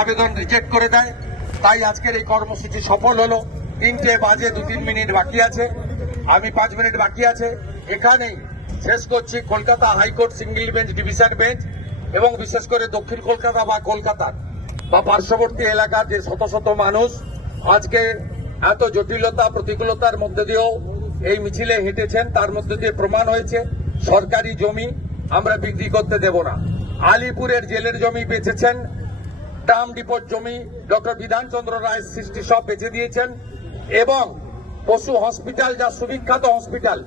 আবেদন রিজেক্ট করে দেয়। তাই আজকের এই কর্মসূচি সফল হলো। তিনটে বাজে দু তিন মিনিট বাকি আছে। আমি পাঁচ মিনিট বাকি আছে। এখানেই শেষ করছি Kolkata high court single bench, division bench এবং বিশেষ করে দক্ষিণ কলকাতা বা কলকাতার বা পার্শ্ববর্তী এলাকার যে শত শত মানুষ, আজকে এত জটিলতা, প্রতিকূলতার মধ্যে দিয়েও এই মিছিলে হেঁটেছেন। তার মধ্যে দিয়ে প্রমাণ হয়েছে, সরকারি জমি আমরা বিক্রি করতে দেব না। আলিপুরের জেলের জমি বেচেছেন ট্রাম ডিপোর জমি ডক্টর বিধানচন্দ্র রায় সৃষ্টি সব বেচে দিয়েছেন এবং পশু হসপিটাল যা সুবিখ্যাত হসপিটাল,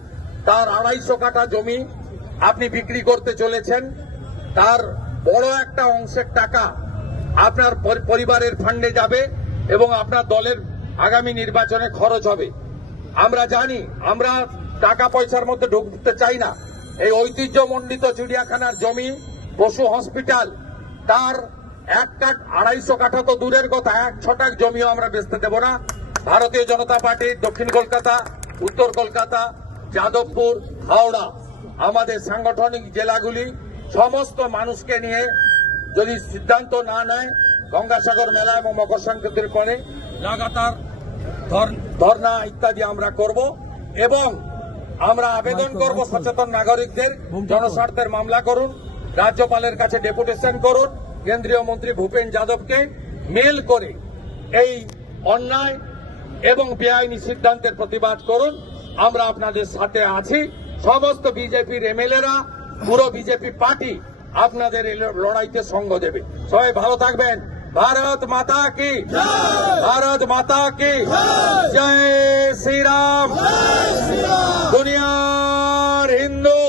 তার আড়াইশো কাঠা জমি আপনি বিক্রি করতে চলেছেন। তার বড় একটা অংশের টাকা আপনার পরিবারের ফান্ডে যাবে এবং আপনার দলের আগামী নির্বাচনে খরচ হবে। আমরা জানি, আমরা টাকা পয়সার মধ্যে ঢুকতে চাই না। এই ঐতিহ্যমণ্ডিত চিড়িয়াখানার জমি, পশু হসপিটাল, তার এক কাঠ আড়াইশো কাঠা তো দূরের কথা এক ছটাক জমিও আমরা বেচতে দেব না। ভারতীয় জনতা পার্টি দক্ষিণ কলকাতা উত্তর কলকাতা যাদবপুর হাওড়া আমাদের সাংগঠনিক জেলাগুলি সমস্ত মানুষকে নিয়ে যদি সিদ্ধান্ত না নেয় গঙ্গাসাগর মেলা এবং মকর সংক্রান্তির পরে লাগাতার ধর- ধর্ণা ইত্যাদি আমরা করব এবং আমরা আবেদন করব সচেতন নাগরিকদের জনস্বার্থের মামলা করুন রাজ্যপালের কাছে ডেপুটেশন করুন কেন্দ্রীয় মন্ত্রী ভূপেন যাদবকে মেল করে এই অন্যায় এবং বেআইনি সিদ্ধান্তের প্রতিবাদ করুন। আমরা আপনাদের সাথে আছি। সমস্ত বিজেপির এমএলএরা, পুরো বিজেপি পার্টি আপনাদের লড়াইতে সঙ্গ দেবে। সবাই ভালো থাকবেন। ভারত মাতা কি? ভারত মাতা কি? জয় শ্রীরাম। দুনিয়ার হিন্দু।